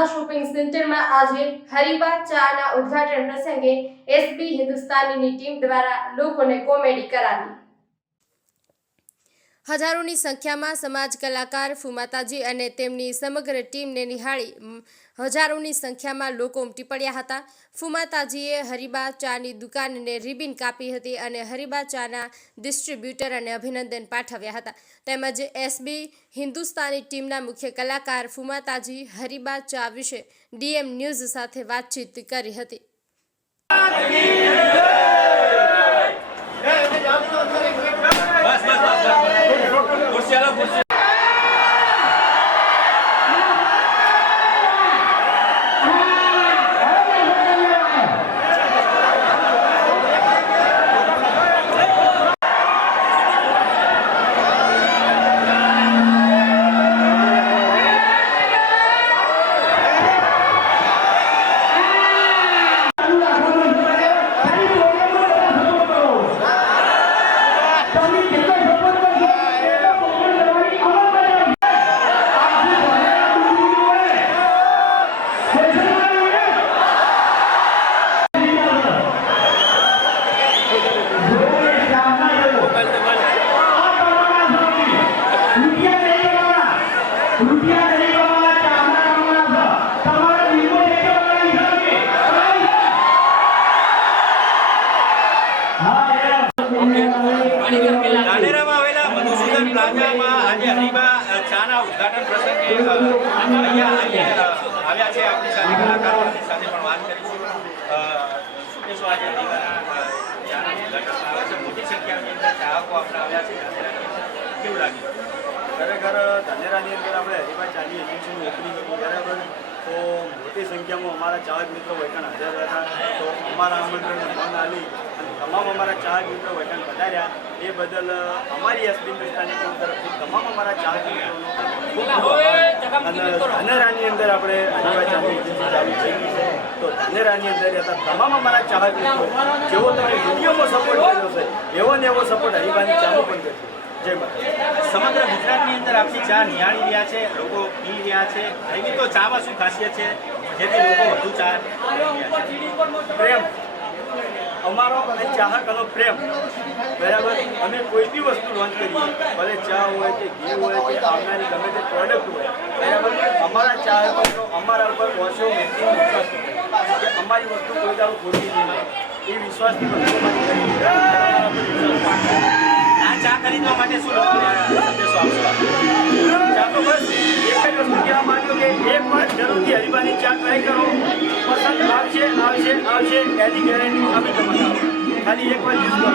Sharda shopping સેન્ટરમાં આજે હરીબા ચાના ઉદ્ઘાટન પ્રસંગે એસબી હિન્દુસ્તાનીની ટીમ દ્વારા લોકોને કોમેડી કરાવી। હજારોની સંખ્યામાં સમાજ કલાકાર ફુમાતાજી અને તેમની સમગ્ર ટીમને નિહાળી હજારોની સંખ્યામાં લોકો ઉમટી પડ્યા હતા। ફુમાતાજીએ હરીબા ચાની દુકાનને રિબિન કાપી હતી અને હરીબા ચાના ડિસ્ટ્રીબ્યુટર અને અભિનંદન પાઠવ્યા હતા। તેમજ એસબી હિન્દુસ્તાની ટીમના મુખ્ય કલાકાર ફુમાતાજી હરીબા ચા વિશે ડીએમ ન્યૂઝ સાથે વાતચીત કરી હતી। ધાનેરામાં આવેલા મધુસૂદન પ્લાઝામાં આજે હરીબા ચાના ઉદ્ઘાટન પ્રસંગે અહીંયા આવ્યા છે। આપણી સાથે કલાકારોની સાથે પણ વાત કરીશું। શું કહેશો, આજે હરીબાના ચાના ઉદ્ઘાટનમાં આવ્યા છે, મોટી સંખ્યાની અંદર ચાહકો આપણે આવ્યા છે ધાનેરાની, કેવું લાગ્યું? ખરેખર ધાનેરાની અંદર આપણે હરીબા ચાની એજન્સીનું ઓપનિંગ હતું બરાબર, તો મોટી સંખ્યામાં અમારા ચાહક મિત્રો વૈકણ હાજર હતા। તો અમારા આમંત્રણને ફોન આવી અને તમામ અમારા ચાહક મિત્રો વૈકણ પધાર્યા, એ બદલ અમારી એસબી હિન્દુસ્તાની ટીમ તરફથી તમામ અમારા ચાહક મિત્રોનો ખૂબ આભાર। અને ધાનેરાની અંદર આપણે હરીબા ચાની એજન્સી ચાલુ થઈ ગઈ છે, તો ધાનેરાની અંદર રહેતા તમામ અમારા ચાહક મિત્રો જેવો તમે વિડીયોમાં સપોર્ટ કર્યો છે એવો ને એવો સપોર્ટ હરીબાની ચાનો પણ કરશે। જય માતા। સમગ્ર ગુજરાતની અંદર આપણી ચા નિહાળી રહ્યા છે, લોકો પી રહ્યા છે। એવી તો ચામાં શું ખાસિયત છે જેથી લોકો વધુ ચા પ્રેમ, અમારો અને ચાહકનો પ્રેમ બરાબર। અમે કોઈ બી વસ્તુ લોન્ચ કરીએ, ભલે ચા હોય કે ઘી હોય કે આવનારી ગમે તે પ્રોડક્ટ હોય બરાબર, અમારા ચાહકોનો અમારા ઉપર ઓછો વ્યક્તિનો વિશ્વાસ કે અમારી વસ્તુ કોઈ દાડો ખોટી નહીં, એ વિશ્વાસની વસ્તુ આ ચા ખરીદવા માટે શું લોકોને સંદેશો આપશો? ચા તો બસ એક જ વસ્તુ કહેવા માંગ્યો કે એક વાર જરૂરથી હરીબાની ચા ટ્રાય કરો, પસંદ આવશે આવશે આવશે એની ગેરંટી અમે તમને ખાલી એક વાર યુઝ કરો।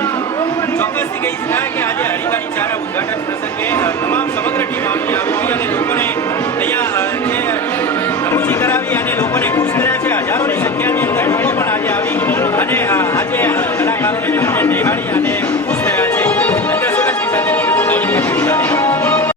ચોક્કસથી કહી શકાય કે આજે હરીબાની ચાના ઉદ્ઘાટન પ્રસંગે તમામ સમગ્ર ટીમ આવી